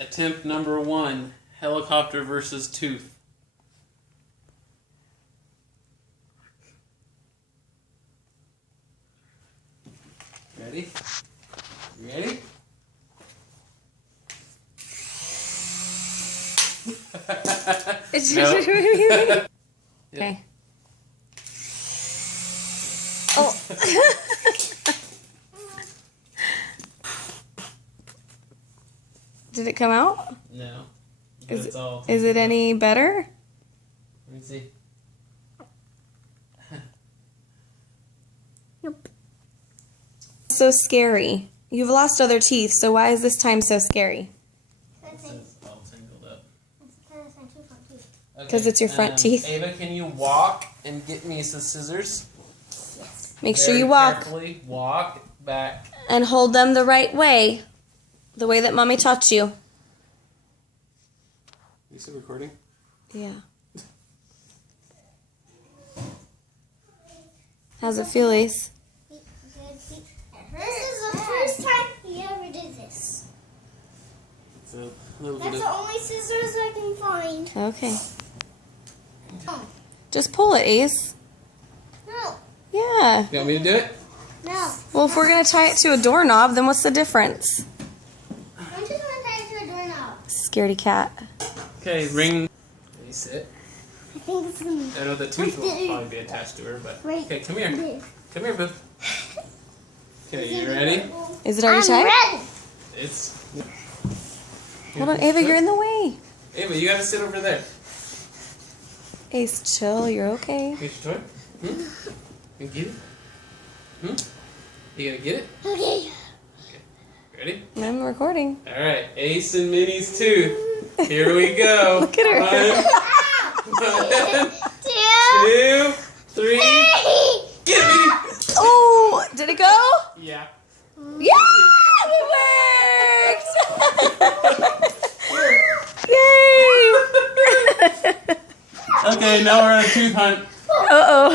Attempt number 1. Helicopter versus tooth. Ready? You ready? No. Okay. Oh. Did it come out? No. Is it any better? Let me see. Nope. So scary. You've lost other teeth, so why is this time so scary? This is all tangled up. Because it's your front teeth. Ava, can you walk and get me some scissors? Yes. Make sure you walk. Carefully walk back. And hold them the right way. The way that Mommy taught you. You still recording? Yeah. How's it feel, Ace? This is the first time he ever did this. It's a little That's bit the only scissors I can find. Okay. No. Just pull it, Ace. No. Yeah. You want me to do it? No. Well, if we're going to tie it to a doorknob, then what's the difference? I just want to tie it to a doorknob. Scaredy cat. Okay, ring. Can you sit? I think it's going to I know the tooth will probably be attached to her, but okay, come here. Come here, Boo. Okay, you ready? Is it already tied? ready. It's. Hold on, Ava, you're in the way. Ava, you gotta sit over there. Ace, chill, you're okay. Get your toy. You get it? You gonna get it? Okay. Ready? I'm recording. Alright, Ace and Minnie's tooth. Here we go. Look at her. One, Two. 2, 3. Get it, Minnie! Oh, did it go? Yeah. Yeah, it worked! Yay! Okay, now we're on a tooth hunt. Uh-oh.